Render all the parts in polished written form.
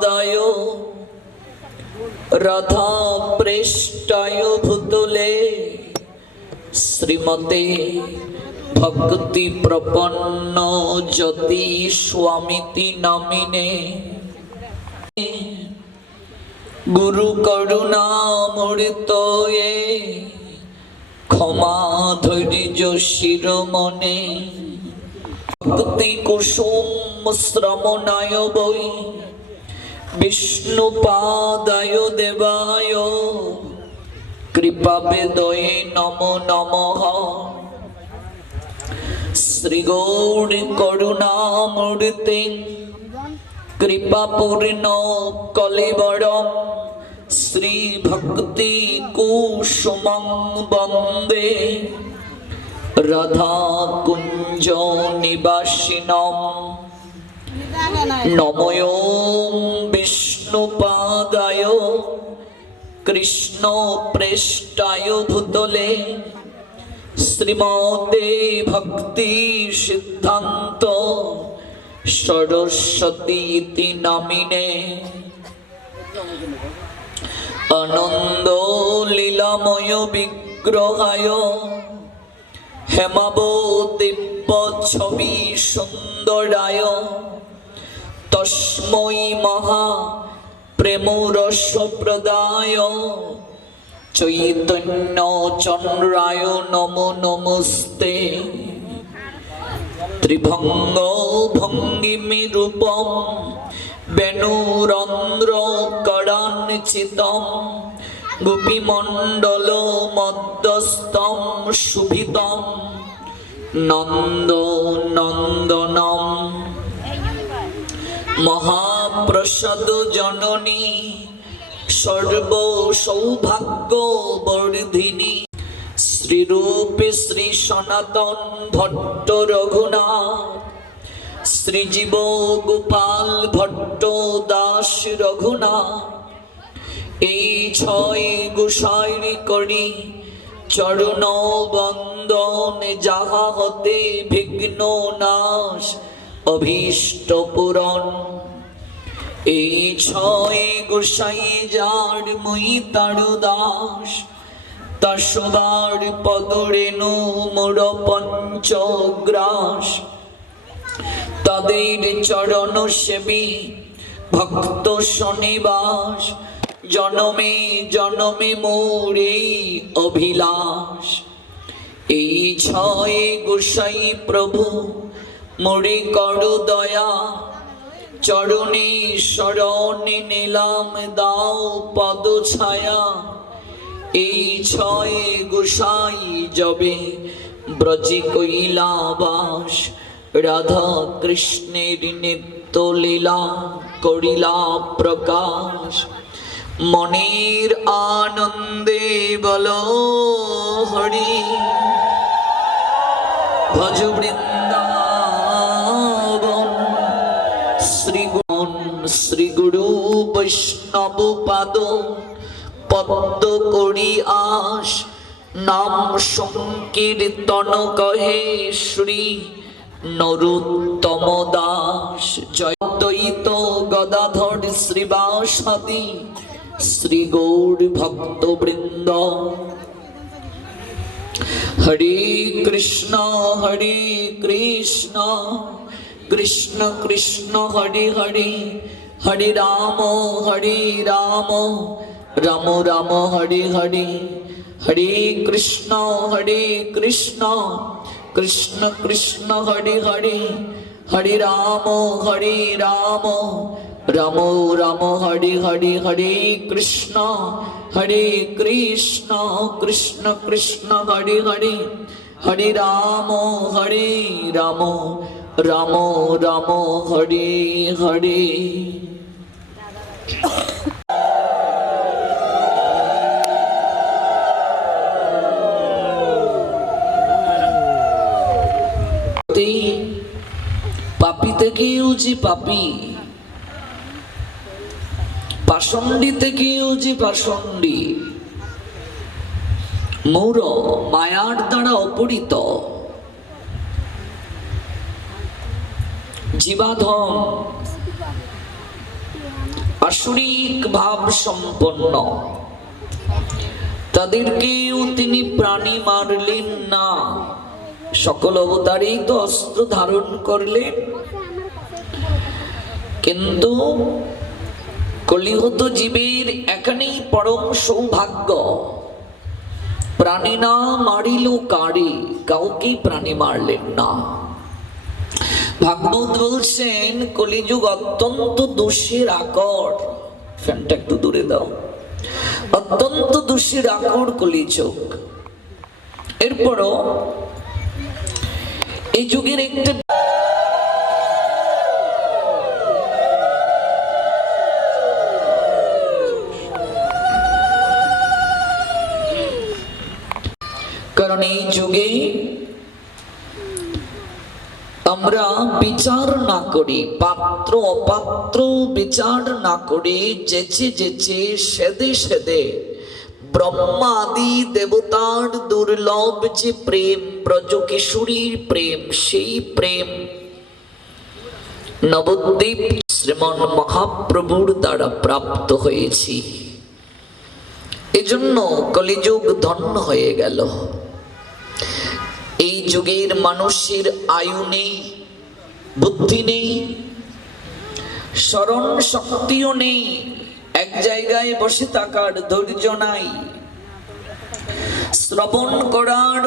कृष्णोत्तमदाय राधा प्रेष्ठाय भूतले श्रीमते भक्ति प्रपन्न ज्योति स्वामीति नामिने गुरु करुणामृतये क्षमा धैर्य शिरोमणे भक्ति कुसुम श्रवणाय वै विष्णुपादाय देवाय कृपावेदये नमो नमः। श्री गौर करुणामूर्ति कृपापूर्ण कलिवरं श्री भक्ति कुसुमं वन्दे राधा कुंज निवासिनम्। नमो विष्णुपादाय कृष्ण प्रेष्ठाय भूतले श्रीमते भक्ति सिद्धांत सरस्वती नामिने आनंद लीलामय विग्रहाय हेमाबो दिव्य छवि सुंदराय तस्मै महा प्रेमरस प्रदाय चैतन्य चंद्राय नमो नमस्ते। त्रिभंग भंगिमी रूपम वेणुरंध्र करान्वितम गोपीमंडल मध्यस्थम शुभितम नंद नंदनम महाप्रसाद जननी सर्व सौभाग्य वर्धिनी श्री रूप श्री सनातन भट्ट रघुनाथ श्री जीव गोपाल भट्ट दास रघुनाथ এই ছয় গোসাইরি করি চরণ বন্দনে যাহা হতে বিঘ্ন নাশ অভীষ্ট পূরণ। এই ছয় গোসাই যার মই তার দাস তার সদার পদরেণু মোর পঞ্চগ্রাস তাদের চরণ সেবী ভক্ত শনিবাস জনমে জনমে মোর এই অভিলাষ। এই ছয় গোসাই প্রভু মোরে করো দয়া চরণে শরণে নিলাম দাও পদ ছায়া। এই ছয় গোসাই যবে ব্রজে কইলা বাস রাধা কৃষ্ণের নিত্য লীলা করিলা প্রকাশ। মনের আনন্দে বলো হরি ভজ বৃন্দাবন। শ্রী গুরু বৈষ্ণব পাদ পদ্ম করি আস নাম সংকীর্তন কহে শ্রী নরোত্তম দাস। জয় দ্বৈত গদাধর শ্রীবাসাদি শ্রী গৌর ভক্ত বৃন্দ। হরে কৃষ্ণ কৃষ্ণ কৃষ্ণ হরে হরে হরে রাম রাম রাম হরে হরে হরে কৃষ্ণ কৃষ্ণ কৃষ্ণ হরে হরে হরে রাম রাম রাম হরে হরে হরে কৃষ্ণ কৃষ্ণ কৃষ্ণ হরে হরে হরে রাম রাম রাম হরে হরে। পাপী থেকেও যে পাপী, পাষণ্ডী থেকেও যে পাষণ্ডী, মোর মায়ার দ্বারা অপহৃত জীবাধম আসুরিক ভাব সম্পন্ন, তাদেরকেও তিনি প্রাণী মারলেন না। সকল অবতারেই তো অস্ত্র ধারণ করলেন, কিন্তু কলিহত জীবের এখানেই পরম সৌভাগ্য। প্রাণী না মারিল কারে, কাউকে প্রাণী মারলেন না। ভাগবত বলছেন কলিযুগ অত্যন্ত দোষের আকর। ফ্যানটা একটু দূরে দাও। অত্যন্ত দোষের আকর কলিযুগ। এরপরও এই যুগের একটা কারণ এই যুগে আমরা বিচার না করি, পাত্র অপাত্র বিচার না করে যেচে যেচে সেদে সেদে ব্রহ্মা আদি দেবতার দুর্লভ যে প্রেম, ব্রজকিশোরীর প্রেম, সেই প্রেম নবদ্বীপ শ্রীমন মহাপ্রভুর দ্বারা প্রাপ্ত হয়েছি। এজন্য কলিযুগ ধন্য হয়ে গেল। এই যুগের মানুষের আয়ু নেই, বুদ্ধি নেই, স্মরণ শক্তিও নেই, এক জায়গায় বসে থাকার ধৈর্য নাই, শ্রবণ করার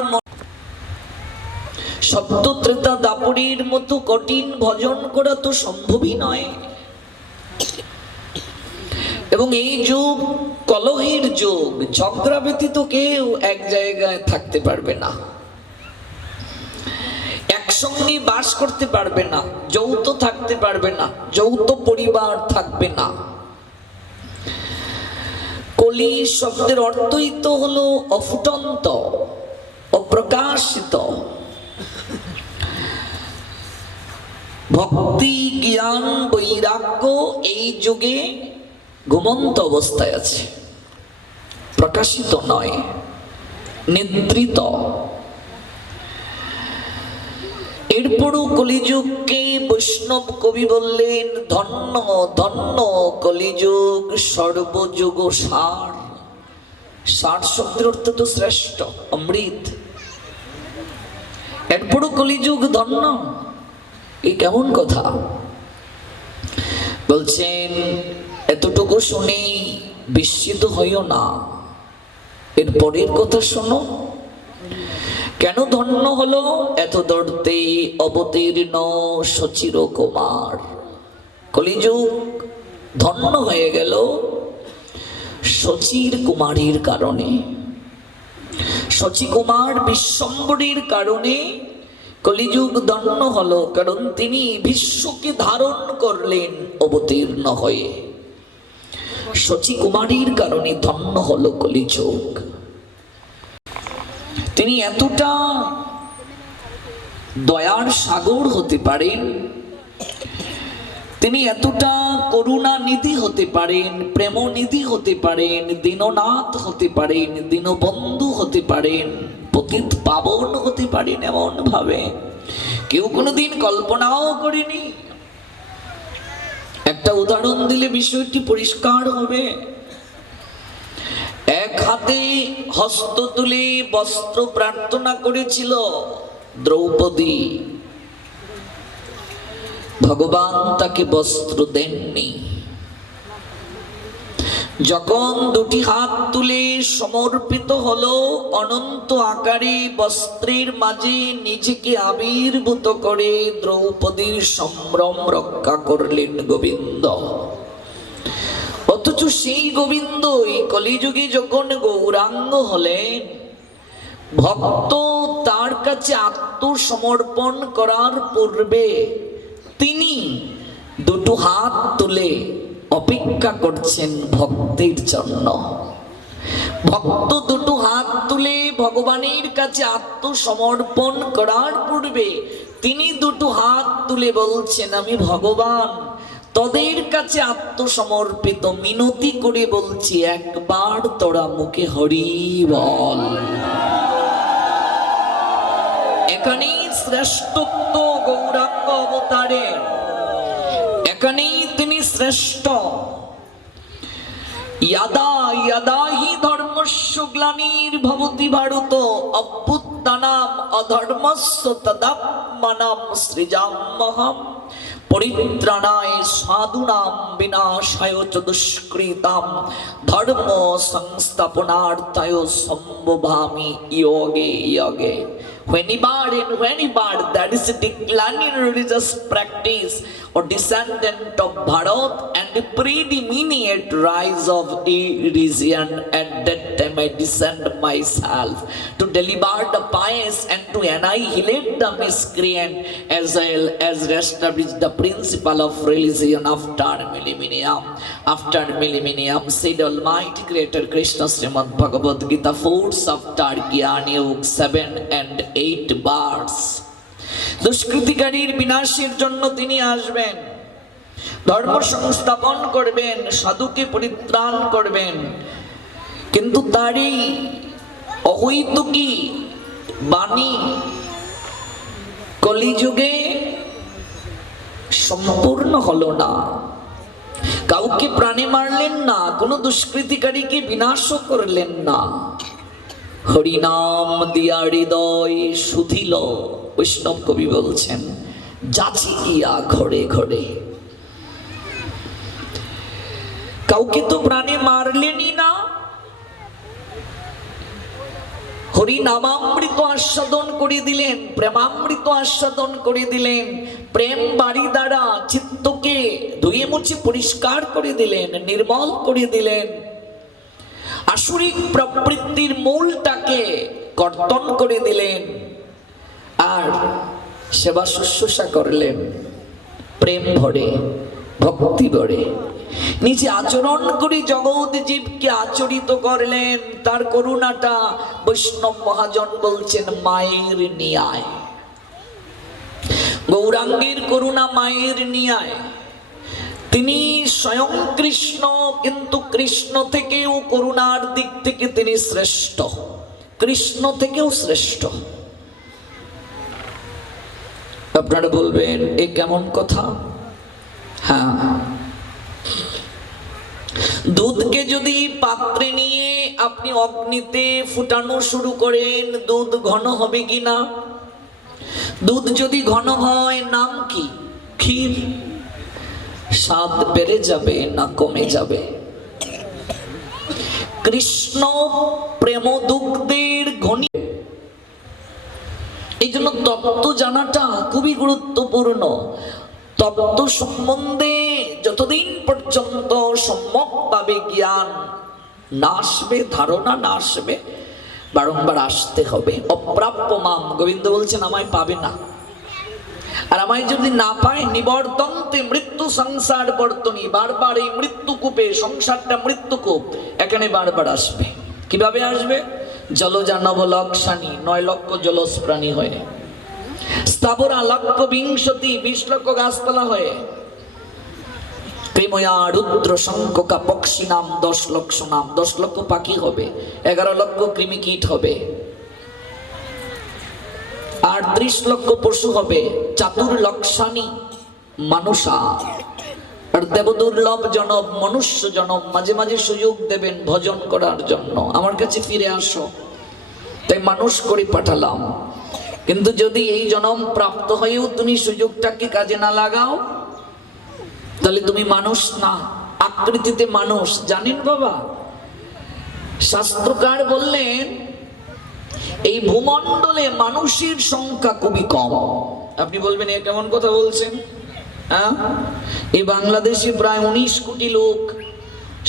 সত্য ত্রেতা দাপড়ির মতো কঠিন ভজন করা তো সম্ভবই নয়। এবং এই যুগ কলহের যুগ, ঝগড়া ব্যতীত কেউ এক জায়গায় থাকতে পারবে না, একসঙ্গে বাস করতে পারবে না, যৌথ থাকতে পারবে না, যৌথ পরিবার থাকবে না। কলি শব্দের অর্থই তো হলো অফুটন্ত, অপ্রকাশিত। ভক্তি, জ্ঞান, বৈরাগ্য এই যুগে ঘুমন্ত অবস্থায় আছে, প্রকাশিত নয়, নিদ্রিত। এরপরও কলিযুগকে বৈষ্ণব কবি বললেন ধন্য ধন্য কলিযুগ সর্বযুগ সার। সার শব্দের অর্থ তো শ্রেষ্ঠ, অমৃত। এরপরও কলিযুগ ধন্য, এই কেমন কথা বলছেন? এতটুকু শুনে বিস্মিত হইও না, এর পরের কথা শোনো। কেন ধন্য হলো? এত দর্তে অবতীর্ণ সচির কুমার। কলিযুগ ধন্য হয়ে গেল সচির কুমারীর কারণে। সচি কুমার বিশ্বম্বরীর কারণে কলিযুগ ধন্য হলো, কারণ তিনি বিশ্বকে ধারণ করলেন অবতীর্ণ হয়ে। সচি কুমারীর কারণে ধন্য হলো কলিযুগ। তিনি এতটা দয়ার সাগর হতে পারেন, তিনি এতটা করুণা নিধি হতে পারেন, প্রেম নিধি হতে পারেন, দীননাথ হতে পারেন, দীনবন্ধু হতে পারেন, পতিত পাবন হতে পারেন, এমন ভাবে কেউ কোনোদিন কল্পনাও করেনি। একটা উদাহরণ দিলে বিষয়টি পরিষ্কার হবে। এক হাতে হস্ত তুলে বস্ত্র প্রার্থনা করেছিল দ্রৌপদী, ভগবান তাকে বস্ত্র দেননি। যখন দুটি হাত তুলে সমর্পিত হলো অনন্ত আকারে বস্ত্রের মাঝে নিজেকে আবির্ভূত করে দ্রৌপদীর সম্ভ্রম রক্ষা করলেন গোবিন্দ। অথচ সেই গোবিন্দই কলিযুগে যখন গৌরাঙ্গ হলেন, ভক্ত তার কাছে আত্মসমর্পণ করার পূর্বে তিনি দুটো হাত তুলে অপেক্ষা করছেন ভক্তের জন্য। ভক্ত দুটো হাত তুলে ভগবানের কাছে আত্মসমর্পণ করার পূর্বে তিনি দুটো হাত তুলে বলছেন, আমি ভগবান তোদের কাছে আত্মসমর্পিত, মিনতি করে বলছি একবার তোরা মুখে হরি বল। এখানেই শ্রেষ্ঠত্ব গৌরাঙ্গ অবতারে, এখানেই তিনি শ্রেষ্ঠ। ইয়াদা ইয়াদা হি ধর্মস্য গ্লানির্ভবতি ভারত অভ্যুত্থানাম অধর্মস্য তদাত্মানাম সৃজাম্যহম পরিত্রাণায় সাধুনাম বিনাশায় চ দুষ্কৃতাম ধর্ম সংস্থাপনার্থায় সম্ভবামি যোগে যোগে। Whenever that is a declining religious practice or descendant of Bharat and the predominant rise of a region, at that time I descend myself to deliver the pious and to annihilate the miscreant as well as establish the principle of religion after millennium. After millennium, said Almighty Creator Krishna Srimad Bhagavad Gita, 4 chapter Gyani Yoga 7 and 8 bars. দুষ্কৃতিকারীর বিনাশের জন্য তিনি আসবেন, ধর্ম সংস্থাপন করবেন, সাধুকে পরিত্রাণ করবেন, কিন্তু তারই অহৈতুকী বাণী কলিযুগে সম্পূর্ণ হলো না। কাউকে প্রাণে মারলেন না, কোনো দুষ্কৃতিকারীকে বিনাশও করলেন না। হরিনাম দিয়া হৃদয় সুধিল, বৈষ্ণব কবি বলছেন, যাচি গিয়া ঘরে ঘরে। কাউকে তো প্রাণে মারলেনই না, হরি নামামৃত আস্বাদন করে দিলেন, প্রেমামৃত আস্বাদন করে দিলেন, প্রেম বাড়ি দ্বারা চিত্তকে ধুয়ে মুছে পরিষ্কার করে দিলেন, নির্মল করে দিলেন, আসুরিক প্রবৃত্তির মূলটাকে কর্তন করে দিলেন, আর সেবা শুশ্রূষা করলেন প্রেম ভরে, ভক্তি ভরে। নিজে আচরণ করে জগৎ জীবকে আচরিত করলেন। তার করুণাটা বৈষ্ণব মহাজন বলছেন মায়ের নিয়ায়। গৌরাঙ্গের করুণা মায়ের নিয়ায়। তিনি স্বয়ং কৃষ্ণ, কিন্তু কৃষ্ণ থেকেও করুণার দিক থেকে তিনি শ্রেষ্ঠ, কৃষ্ণ থেকেও শ্রেষ্ঠ। আপনারা বলবেন এ কেমন কথা? হ্যাঁ, দুধকে যদি পাত্রে নিয়ে আপনি অগ্নিতে ফুটানো শুরু করেন, দুধ ঘন হবে কিনা? দুধ যদি ঘন হয়, নাম কি? ক্ষীর। স্বাদ বেড়ে যাবে না কমে যাবে? কৃষ্ণ প্রেম দুগ্ধের ঘনি। এই জন্য তত্ত্ব জানাটা খুবই গুরুত্বপূর্ণ। তত্ত্ব সম্বন্ধে যতদিন পর্যন্ত সম্যকভাবে জ্ঞান না আসবে, ধারণা না আসবে, বারংবার আসতে হবে। অপ্রাপ্য মাম, গোবিন্দ বলছেন আমায় পাবে না। আর আমায় যদি না পায়, নিবর্তন্তে মৃত্যু সংসার বর্তনী, বারবার এই মৃত্যুকূপে, সংসারটা মৃত্যুকূপ, এখানে বারবার আসবে। কিভাবে আসবে? জলজা নবলক্ষানি, 9 লক্ষ জলজ প্রাণী হয়ে, স্থাবরা লক্ষ বিংশতি, 20 লক্ষ গাছপালা হয়ে, প্রেময়া রুদ্র শঙ্কা পক্ষী নাম 10 লক্ষ নাম, 10 লক্ষ পাখি হবে, 11 লক্ষ কৃমিকীট হবে, 38 লক্ষ পশু হবে, 4 লক্ষানি মানুষা। আর দেবদুর্লভ জনম, মনুষ্য জনম, মাঝে মাঝে সুযোগ দেবেন ভজন করার জন্য, আমার কাছে ফিরে আসো, তাই মানুষ করে পাঠালাম। কিন্তু যদি এই জনম প্রাপ্ত হয়েও তুমি সুযোগটাকে কাজে না লাগাও, তাহলে তুমি মানুষ না, আকৃতিতে মানুষ। জানেন বাবা, শাস্ত্রকার বললেন এই ভূমণ্ডলে মানুষের সংখ্যা খুবই কম। আপনি বলবেন এ কেমন কথা বলছেন? হ্যাঁ, এই বাংলাদেশে প্রায় 19 কোটি লোক,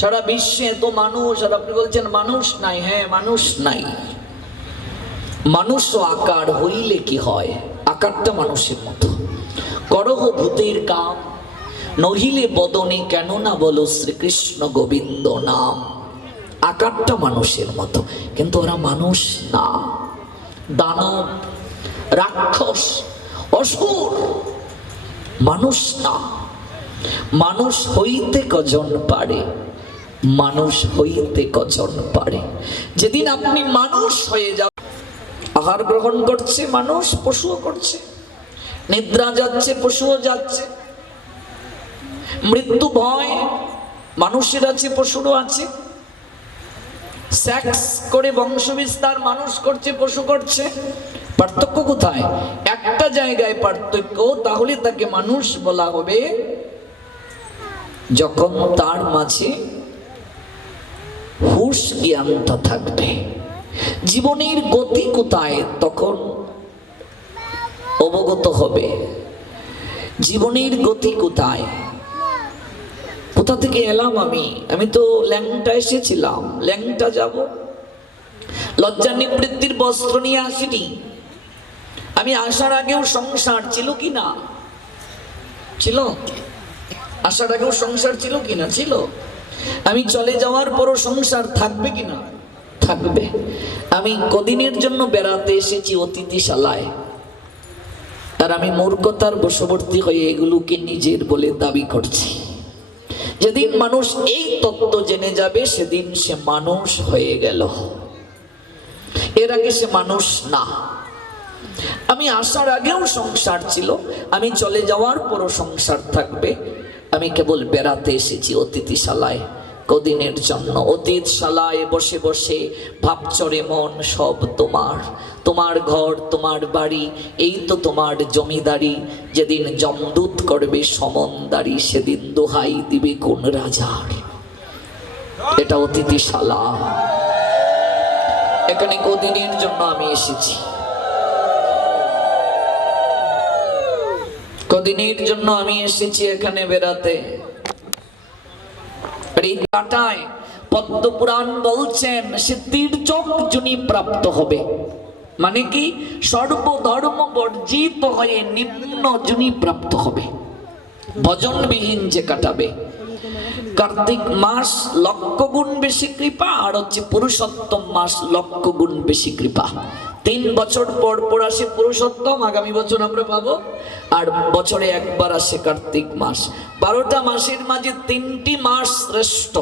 সারা বিশ্বে এত মানুষ, আর আপনি বলছেন মানুষ নাই। হ্যাঁ, মানুষ নাই। মানুষ আকার হইলে কি হয়? আকারটা মানুষের মতো। করহ ভূতের কাম, নহিলে বদনে কেন না বলো শ্রীকৃষ্ণ গোবিন্দ নাম। আকারটা মানুষের মতো, কিন্তু ওরা মানুষ না। দানব, রাক্ষস, অসুর, মানুষ না। মানুষ হইতে কজন পারে? মানুষ হইতে কজন পারে? যেদিন আপনি মানুষ হয়ে যাবেন, আহার গ্রহণ করছে মানুষ, পশুও করছে, নিদ্রা যাচ্ছে, পশুও যাচ্ছে, মৃত্যু ভয় মানুষের আছে, পশুরও আছে। সেক্স করে বংশ বিস্তার মানুষ করছে, পশু করছে। পার্থক্য কোথায়? একটা জায়গায় পার্থক্য, তাহলে তাকে মানুষ বলা হবে যখন তার মাঝে হুঁশ জ্ঞানটা থাকবে। জীবনের গতি কোথায় তখন অবগত হবে। জীবনের গতি কোথায়, কোথা থেকে এলাম আমি তো ল্যাংটা এসেছিলাম, ল্যাংটা যাব। লজ্জা নিবৃত্তির বস্ত্র নিয়ে আসিনি। আমি আসার আগেও সংসার ছিল কি না? ছিল। আসার আগেও সংসার ছিল কি না? ছিল। আমি চলে যাওয়ার পরও সংসার থাকবে কি না? থাকবে। আমি কদিনের জন্য বেড়াতে এসেছি অতিথিশালায়, আর আমি মূর্খতার বশবর্তী হয়ে এগুলোকে নিজের বলে দাবি করছি। যেদিন মানুষ এই তত্ত্ব জেনে যাবে সেদিন সে মানুষ হয়ে গেল, এর আগে সে মানুষ না। আমি আসার আগেও সংসার ছিল, আমি চলে যাওয়ার পরও সংসার থাকবে। আমি কেবল বেড়াতে এসেছি অতিথিশালায় কদিনের জন্য। অতিথিশালায় বসে বসে ভাবচরে মন সব তোমার, তোমার ঘর, তোমার বাড়ি, এই তো তোমার জমিদারি। যেদিন যমদূত করবে সমনদারি, সেদিন দোহাই দিবে কোন রাজার। এটা অতিথিশালা। এখানে কদিনের জন্য আমি এসেছি, কদিনের জন্য আমি এসেছি এখানে বেড়াতে। এই কাটায় পদ্মপুরাণ বলছেন সে তীর্যক যোনি প্রাপ্ত হবে। মানে কি? সর্বধর্ম বর্জিত হয়ে নিম্ন যোনি প্রাপ্ত হবে। ভজনবিহীন যে কাটাবে। কার্তিক মাস লক্ষ গুণ বেশি কৃপা, আর হচ্ছে পুরুষোত্তম মাস লক্ষ গুণ বেশি কৃপা। 3 বছর পর পর আসে পুরুষোত্তম, আগামী বছর আমরা পাবো। আর বছরে একবার আসে কার্তিক মাস। 12টা মাসের মাঝে 3টি মাস শ্রেষ্ঠ।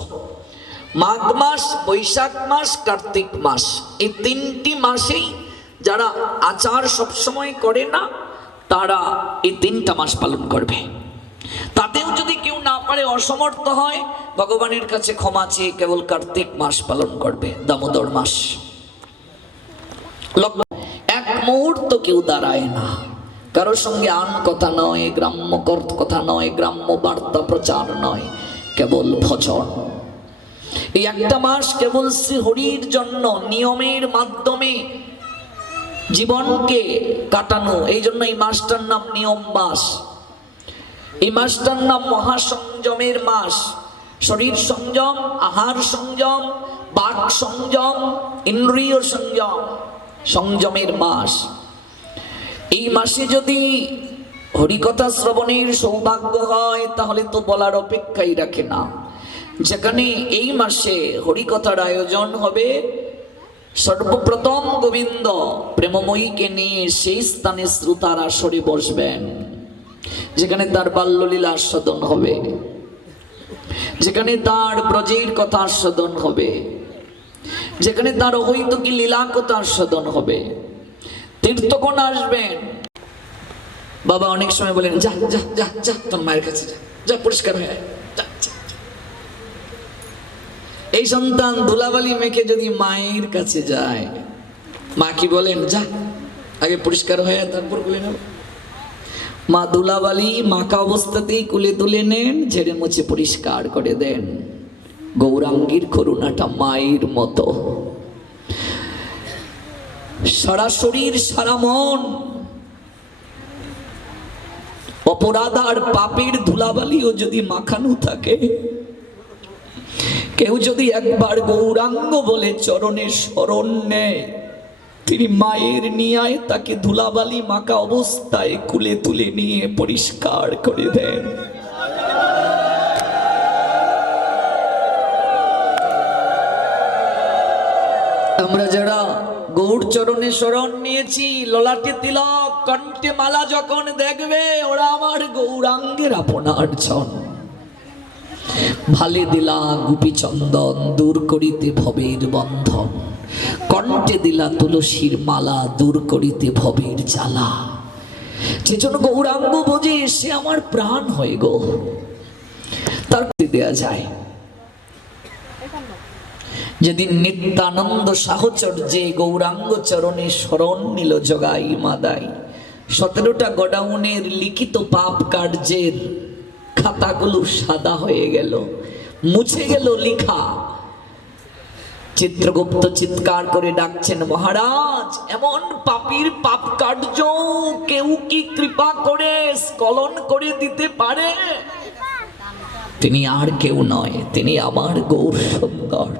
মাঘ মাস, বৈশাখ মাস, কার্তিক মাস। এই 3টি মাসেই যারা আচার সবসময় করে না তারা এই 3টা মাস পালন করবে। তাতেও যদি কেউ না পারে, অসমর্থ হয়, ভগবানের কাছে ক্ষমা চেয়ে কেবল কার্তিক মাস পালন করবে, দামোদর মাস। এক মুহূর্ত কেউ দাঁড়ায় না, কারোর সঙ্গে আন কথা নয়, গ্রাম্য কথা নয়, গ্রাম্য বার্তা প্রচার নয়, কেবল ভজন। এই একটা মাস কেবল শ্রী হরির জন্য নিয়মের মাধ্যমে জীবনকে কাটানো। এই জন্য এই মাসটার নাম নিয়ম মাস। এই মাসটার নাম মহাসংযমের মাস। শরীর সংযম, আহার সংযম, বাক সংযম, ইন্দ্রিয় সংযম, সংযমের মাস। এই মাসে যদি হরিকথা শ্রবণের সৌভাগ্য হয় তাহলে তো বলার অপেক্ষাই রাখে না। যেখানে এই মাসে হরিকথার আয়োজন হবে, সর্বপ্রথম গোবিন্দ প্রেমময়ীকে নিয়ে সেই স্থানে শ্রোতার আসরে বসবেন, যেখানে তার বাল্যলীলা আস্বাদন হবে, যেখানে তার ব্রজের কথা আস্বাদন হবে, যেখানে তার অহৈতুকী লীলা কথা আস্বাদন হবে। তীর্থগণ আসবেন। বাবা অনেক সময় বলেন, যা যা যা যা তোর মায়ের কাছে যা, যা পরিষ্কার হয়ে আয়। এই সন্তান ধুলাবালি মেখে যদি মায়ের কাছে যায়, মা কি বলেন, যা আগে পরিষ্কার হয়ে তারপর কুলে নেব। মা ধুলাবালি মাখা অবস্থাতেই কুলে তুলে নেন, ঝেড়ে মুছে পরিষ্কার করে দেন। গৌরাঙ্গীর করুণাটা মায়ের মতো। সারা শরীর সারা মন অপরাধ আর পাপের ধুলাবালিও যদি মাখানো থাকে, কেউ যদি একবার গৌরাঙ্গ বলে চরণে শরণ নেয়, তিনি মায়ের নিয়ায় তাকে ধুলাবালি মাখা অবস্থায় কুলে তুলে নিয়ে পরিষ্কার করে দেন। আমরা যারা গৌর চরণে শরণ নিয়েছি, ললাটে তিলক, কণ্ঠে মালা যখন দেখবে, ওরা আমার গৌরাঙ্গের আপনার জন। ভালে দিলা গুপি চন্দন, দূর করিতে ভবের বন্ধন। কণ্ঠে দিলা তুলসীর মালা, দূর করিতে ভবের জ্বালা। যেজন গৌরাঙ্গ বোঝে সে আমার প্রাণ হয়ে গো, তার দেয়া যায়। যেদিন নিত্যানন্দ সাহচর্যে গৌরাঙ্গ চরণে শরণ নিল জগাই মাদাই, 17টা গোডাউনের লিখিত পাপ কার্যের খাতাগুলো সাদা হয়ে গেল, মুছে গেল লিখা। চিত্রগুপ্ত চিৎকার করে ডাকছেন, মহারাজ এমন পাপীর পাপ কার্য কেউ কি কৃপা করে স্খলন করে দিতে পারে? তিনি আর কেউ নয়, তিনি আমার গৌর সুন্দর।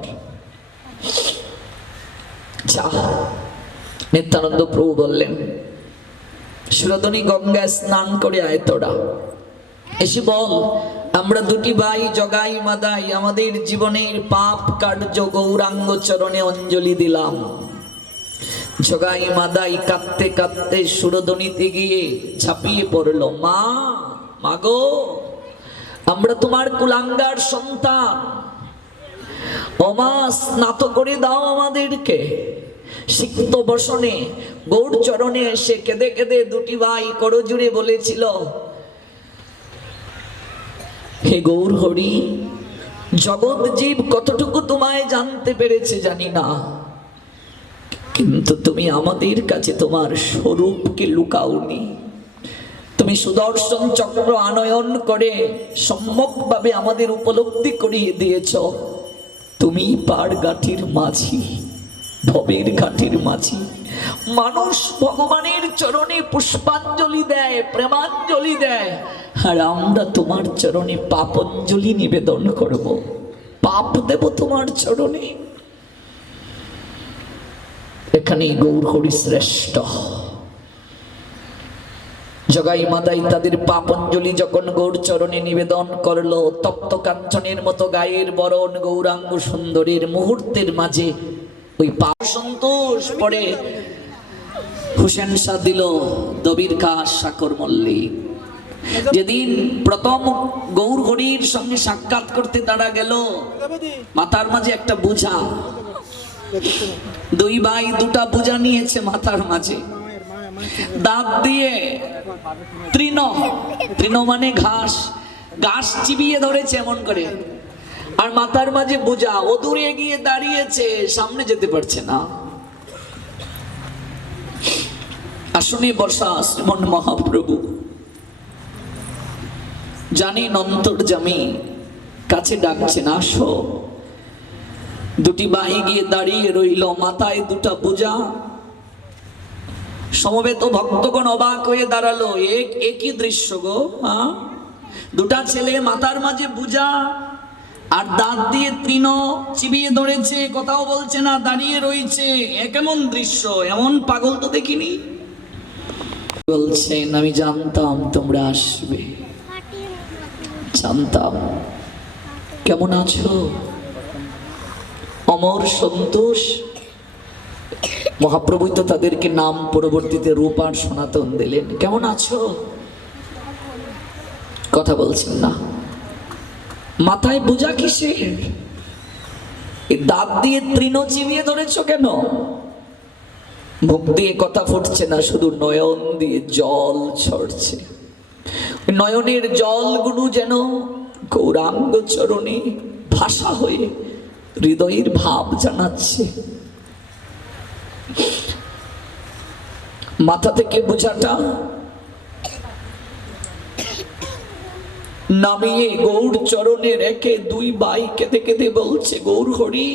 নিত্যানন্দ প্রভু বললেন, সুরধনী গঙ্গায় স্নান করে আয় তোরা, এসে বল আমরা দুটি ভাই জগাই মাদাই আমাদের জীবনের পাপ কার্য গৌরাঙ্গ চরণে অঞ্জলি দিলাম। জগাই মাদাই কাঁদতে কাঁদতে সুরধনীতে গিয়ে ঝাঁপিয়ে পড়ল, মা মাগো আমরা তোমার কুলাঙ্গার সন্তান, ওমা স্নাত করে দাও আমাদেরকে। সিক্ত বসনে গৌর চরণে এসে কেঁদে কেঁদে দুটি ভাই করজুড়ে বলেছিল, হে গৌর হরি, জগৎ জীব কতটুকু তোমায় জানতে পেরেছে জানি না, কিন্তু তুমি আমাদের কাছে তোমার স্বরূপকে লুকাওনি। তুমি সুদর্শন চক্র আনয়ন করে সম্যকভাবে আমাদের উপলব্ধি করিয়ে দিয়েছ, তুমি পার গাঠির মাঝি, ভবের ঘাটের মাঝি। মানুষ ভগবানের চরণে পুষ্পাঞ্জলি দেয়, প্রেমাঞ্জলি দেয়, আর আমরা তোমার চরণে পাপঞ্জলি নিবেদন করব, পাপ দেব তোমার চরণে। এখানে গৌর হরি শ্রেষ্ঠ। জগাই মাদাই তাদের পাপঞ্জলি যখন গৌর চরণে নিবেদন করলো, তপ্ত কাঞ্চনের মতো গায়ের বরণ গৌরাঙ্গ সুন্দরীর মুহূর্তের মাঝে ওই পাপ সন্তোষ পড়ে হুসেন শাহ দিল দবির কাশ সাকর মল্লিক। যেদিন প্রথম গৌর হরির সঙ্গে সাক্ষাৎ করতে তারা গেল, মাথার মাঝে একটা বোঝা, দুই ভাই দুটা বোঝা নিয়েছে মাথার মাঝে, দাঁত দিয়ে তৃণ, তৃণ মানে ঘাস, ঘাস চিবিয়ে ধরেছে এমন করে, আর মাথার মাঝে বোঝা, ও দূরে গিয়ে দাঁড়িয়েছে, সামনে যেতে পারছে না। আসনে বসা শ্রীমন মহাপ্রভু জানেন অন্তর্যামী, কাছে ডাকছেন, আসো। দুটি বাহি গিয়ে দাঁড়িয়ে রইল, মাথায় দুটা বোঝা। সমবেত ভক্তগণ অবাক হয়ে দাঁড়ালো, একই দৃশ্য গো। দুটা ছেলে মাথার মাঝে বোঝা আর দাঁত দিয়ে তৃণ চিবিয়ে ধরেছে, কথাও বলছে না, দাঁড়িয়ে রয়েছে, এ কেমন দৃশ্য, এমন পাগল তো দেখিনি। বলছেন, আমি জানতাম তোমরা আসবে, জানতাম। কেমন আছো? অমর সন্তোষ। মহাপ্রভু তো তাদেরকে নাম পরবর্তীতে রূপ আর সনাতন দিলেন। কেমন আছো? কথা বলছেন না। মাথায় বোঝা কিসের? দাঁত দিয়ে তৃণ চিবিয়ে ধরেছ কেন? মুখ দিয়ে কথা ফুটছে না, শুধু নয়ন দিয়ে জল ছড়ছে। নয়নের জলগুলো যেন গৌরাঙ্গ চরণে ভাষা হয়ে হৃদয়ের ভাব জানাচ্ছে। মাথা থেকে বোঝাটা নামিয়ে গৌর চরণে রেখে দুই ভাই কেঁদে কেঁদে বলছে, গৌর হরি,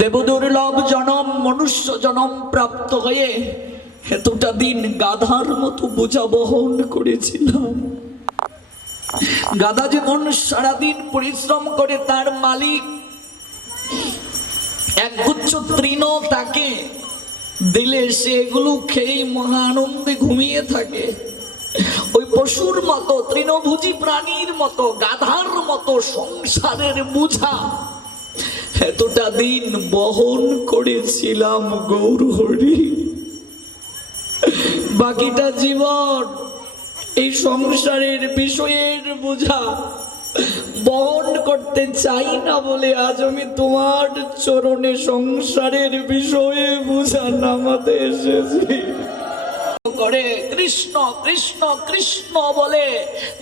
দেবদুর্লভ জনম মনুষ্য জনম প্রাপ্ত হয়ে এতটা দিন গাধার মতো বোঝা বহন করেছিলাম। গাধা যেমন সারাদিন পরিশ্রম করে তার মালিক একগুচ্ছ তৃণ তাকে দিলে সেগুলো খেয়ে মহা আনন্দে ঘুমিয়ে থাকে, ওই পশুর মতো, তৃণভোজী প্রাণীর মতো, গাধার মতো সংসারের বোঝা এতটা দিন বহন করেছিলাম গৌর হরি। বাকিটা জীবন এই সংসারের বিষয়ের বোঝা বহন করতে চাই না বলে আজ আমি তোমার চরণে সংসারের বিষয়ে বোঝা নামাতে এসেছি। করে কৃষ্ণ কৃষ্ণ কৃষ্ণ বলে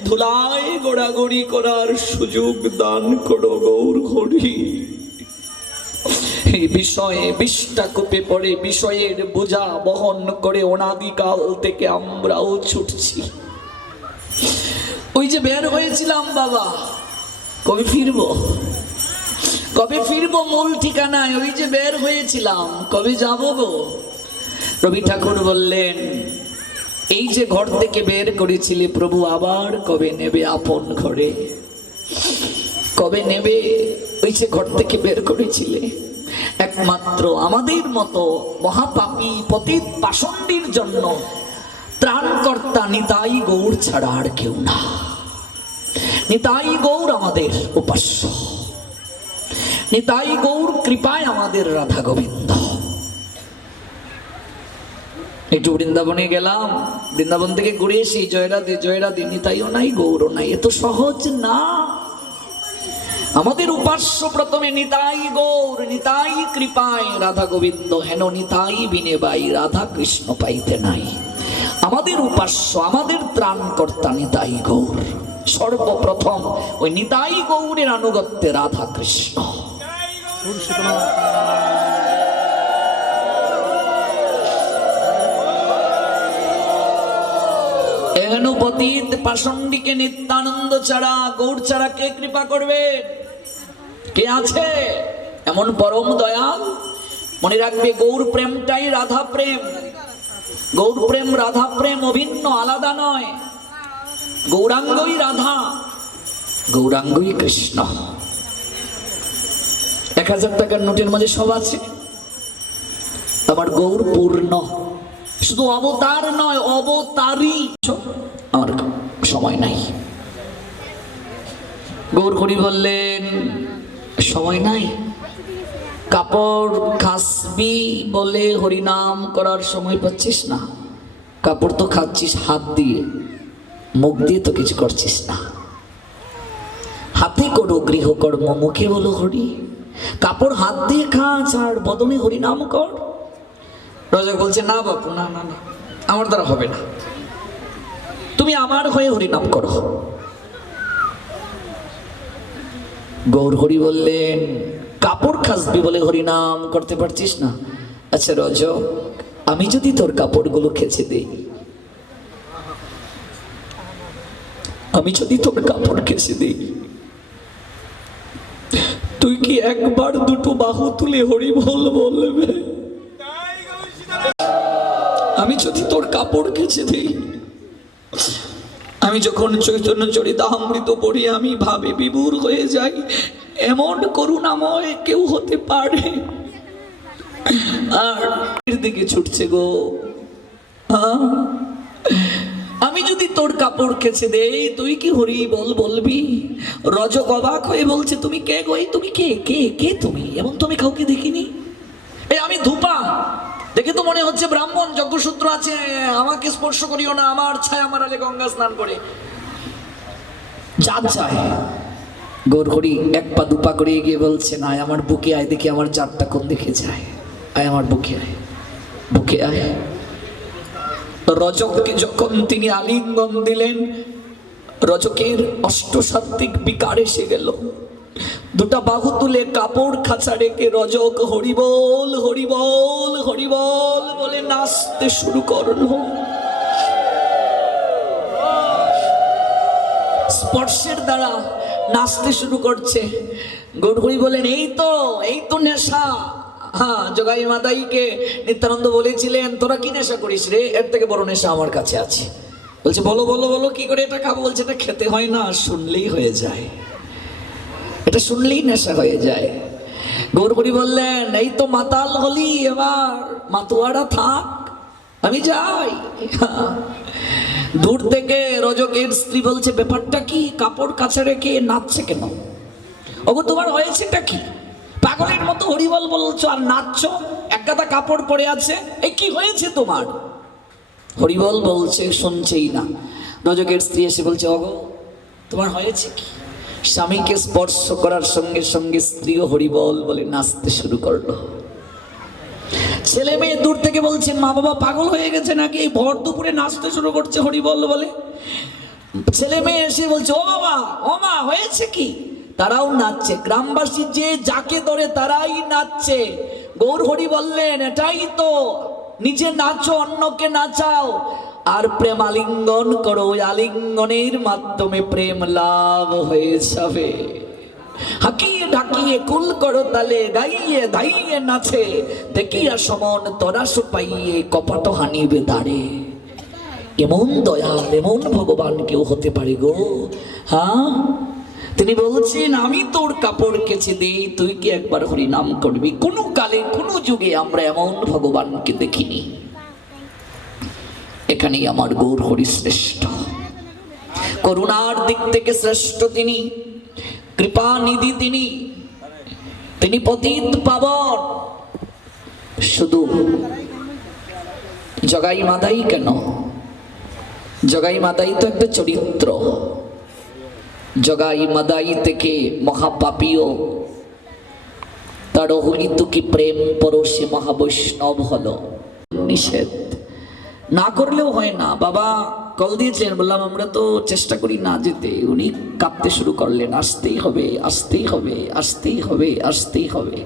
ধুলায় গোড়াগড়ি করার সুযোগ দান করো গৌর হরি। এই বিষয়ে বিষটা কুপে পড়ে বিষয়ের বোঝা বহন করে অনাদিকাল থেকে আমরাও ছুটছি। ওই যে বের হয়েছিলাম বাবা, কবে ফিরবো, কবে ফিরবো মূল ঠিকানায়, ওই যে বের হয়েছিলাম কবে যাবো গো। রবি ঠাকুর বললেন এই যে ঘর থেকে বের করেছিলে প্রভু আবার কবে নেবে আপন ঘরে, কবে নেবে? ওই যে ঘর থেকে বের করেছিলে একমাত্র আমাদের মতো মহাপাপী পতিত পাষণ্ডীর জন্য ত্রাণকর্তা নিতাই গৌর ছাড়া আর কেউ না। নিতাই গৌর আমাদের উপাস্য, নিতাই গৌর কৃপায় আমাদের রাধা গোবিন্দ। একটু বৃন্দাবনে গেলাম, বৃন্দাবন থেকে ঘুরে এসে জয়রাধে জয়রাধে নিতাইও নাই গৌরও নাই, এত সহজ না। আমাদের উপাস্য প্রথমে নিতাই গৌর, নিতাই কৃপায় রাধা গোবিন্দ, হেন নিতাই বিনে বাই রাধা কৃষ্ণ পাইতে নাই। আমাদের উপাস্য আমাদের ত্রাণকর্তা নিতাই গৌর, সর্বপ্রথম ওই নিতাই গৌরের আনুগত্যে রাধা কৃষ্ণ। এহেন পতিত পাষণ্ডীকে নিত্যানন্দ ছাড়া গৌর ছাড়া কে কৃপা করবে? কে আছে এমন পরম দয়াল? মনে রাখবে গৌর প্রেমটাই রাধা প্রেম, গৌর প্রেম রাধা প্রেম অভিন্ন, আলাদা নয়। গৌরাঙ্গই রাধা, গৌরাঙ্গই কৃষ্ণ। 1000 টাকার নোটের মাঝে সব আছে। আমার গৌর পূর্ণ, শুধু অবতার নয় অবতারই। আমার সময় নাই। গৌর হরি বললেন সময় নাই, কাপড় খাসবি বলে হরিনাম করার সময় পাচ্ছিস না। কাপড় তো খাচ্ছিস হাত দিয়ে, মুখ দিয়ে তো কিছু করছিস না। হাতে করো গৃহকর্ম, মুখে বলো হরি। কাপড় হাত দিয়ে খাস আর বদনে হরিনাম কর। রাজা বলছে না বাপু, না না না, আমার দ্বারা হবে না, তুমি আমার হয়ে হরিনাম করো। গৌর হরি বললেন কাপড় খাসবি বলে হরিনাম করতে পারছিস না? আচ্ছা রজ, আমি যদি তোর কাপড়গুলো খেচে দেই, আমি যদি তোর কাপড় খেচে দেই, তুই কি একবার দুটো বাহু তুলে হরি বল বলবে? আমি যদি তোর কাপড় খেচে দেই, আমি যখন চৈতন্য চরিতামৃত পড়ি আমি ভাবে বিভোর হয়ে যাই, এমন করুণাময় কেউ হতে পারে? আর এর দিকে ছুটছে গো। আমি যদি তোর কাপড় খেচে দেই, তুই কি হরি বল বলবি? রজক অবাক হয়ে বলছে তুমি কে গো? তুমি কে কে কে তুমি? এমন তুমি কাউকে দেখিনি। এই আমি ধূপা, দেখে তো মনে হচ্ছে ব্রাহ্মণ, যজ্ঞসূত্র আছে, আমাকে স্পর্শ করিও না, আমার ছায়া মারালে গঙ্গা স্নান করে যা চায়। গৌর হরি 1 পা 2 পা করে এগিয়ে বলছে না, আমার বুকে আয়, দেখি আমার জাতটা কোন দিকে যায়। আয় আমার বুকে আয়, বুকে আয়। রজককে যখন তিনি আলিঙ্গন দিলেন, রজকের অষ্টসাত্ত্বিক বিকার এসে গেল। 2টা বাহু তুলে কাপড় খাঁচা রেখে রজক হরিবল হরিবল হরিবল বলে নাচতে শুরু করলো। স্পর্শের দ্বারা নাচতে শুরু করছে। গৌর হরি বলেন এই তো নেশা। হ্যাঁ, জগাই মাদাইকে নিত্যানন্দ বলেছিলেন তোরা কি নেশা করিস রে? এর থেকে বড় নেশা আমার কাছে আছে। বলছে বলো বলো বলো, কি করে এটা খাবো? বলছে এটা খেতে হয় না, শুনলেই হয়ে যায়, এটা শুনলেই নেশা হয়ে যায়। গৌর হরি বললেন এই তো মাতাল হলি, এবার মাতুয়ারা থাক, আমি যাই। দূর থেকে রজকের স্ত্রী বলছে ব্যাপারটা কি? কাপড় কাছে রেখে নাচছে কেন? ওগো তোমার হয়েছেটা কি? পাগলের মতো হরিবল বলছো আর নাচছো, এক গাদা কাপড় পরে আছে, এই কি হয়েছে তোমার? হরিবল বলছে, শুনছেই না। রজকের স্ত্রী এসে বলছে ওগো তোমার হয়েছে কি? স্বামীকে স্পর্শ করার সঙ্গে সঙ্গে স্ত্রীও হরিবল বলে নাচতে শুরু করলো। ছেলে মেয়ে দূর থেকে বলছে মা বাবা পাগল হয়ে গেছে নাকি, এই ভর দুপুরে নাচতে শুরু করছে হরি বল বলে। ছেলে মেয়ে এসে বলছে ও বাবা ও মা হয়েছে কি, তারাও নাচছে। গ্রামবাসী যে যাকে ধরে তারাই নাচছে। গৌর হরি বললেন এটাই তো, নিজে নাচো অন্যকে নাচাও আর প্রেম আলিঙ্গন করো, আলিঙ্গনের মাধ্যমে প্রেম লাভ হয়ে যাবে। হাকিয়ে ঢাকিয়ে কুল করো তালে, গাইয়ে ধাইয়ে নাচে, দেখিয়া সমন তরাসু পাইয়ে কপট হানিবে দাঁড়ে। এমন দয়াল এমন ভগবান কেউ হতে পারে গো? হ্যাঁ, তিনি বলছেন আমি তোর কাপড় কেচে দিই, তুই কি একবার হরি নাম করবি? কোনো কালে কোনো যুগে আমরা এমন ভগবানকে দেখিনি। এখানেই আমার গৌর হরি শ্রেষ্ঠ, করুণার দিক থেকে শ্রেষ্ঠ তিনি, কৃপা নিধি তিনি, তিনি পতিত পাবন। শুধু জগাই মাদাই কেন, জগাই মাদাই তো একটা চরিত্র। জগাই মাদাই থেকে মহাপাপীও তার অহলিতুকি প্রেম পরশে মহাবৈষ্ণব হলো। নিষেধ না করলেও হয় না। বাবা কল দিয়েছেন, বললাম আমরা তো চেষ্টা করি না যেতে, উনি কাঁপতে শুরু করলেন, আসতেই হবে আসতেই হবে আসতেই হবে আসতেই হবে।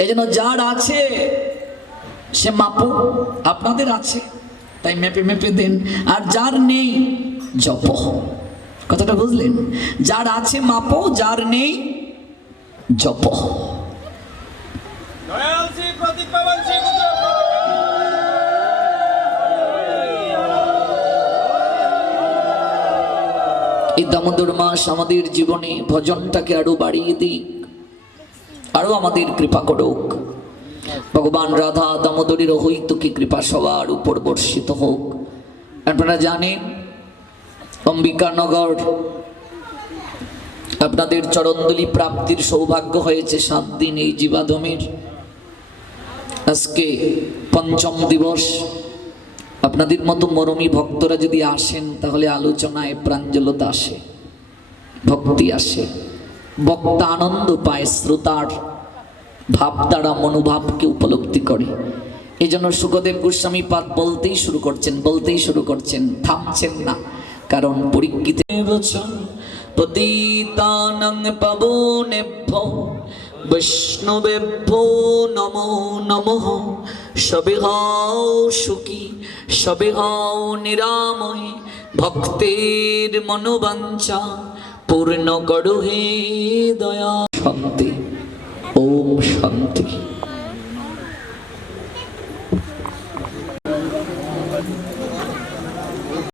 এই জন্য যার আছে সে মাপো, আপনাদের আছে তাই মেপে মেপে দেন, আর যার নেই জপ। কথাটা বুঝলেন? যার আছে মাপো, যার নেই জপ। এই দামোদর মাস আমাদের জীবনে ভজনটাকে আরো বাড়িয়ে দিক, আরো আমাদের কৃপা করুক। ভগবান রাধা দামোদরীর অহৈতুকী কৃপা সবার উপর বর্ষিত হোক। আপনারা জানেন অম্বিকানগর আপনাদের চরণদুলি প্রাপ্তির সৌভাগ্য হয়েছে 7 দিন এই জীবাধমের। আজকে 5ম দিবস। আপনাদের মতো মরমী ভক্তরা যদি আসেন তাহলে আলোচনায় প্রাঞ্জলতা আসে, ভক্তি আসে, বক্তা আনন্দ পায়, শ্রোতার ভাব দ্বারা মনোভাবকে উপলব্ধি করে। এই জন্য সুখদেব গোস্বামী পাদ বলতেই শুরু করছেন, থামছেন না। কারণ পরীক্ষিত বচন পতিতানং পাবনেভ্যো বৈষ্ণবেভ্যো নমো নমঃ। সবে হও সুখী সবে হও নিরাময়, ভক্তের মনোবাঞ্ছা পূর্ণ করো হে দয়া। শান্তি, ওম শান্তি।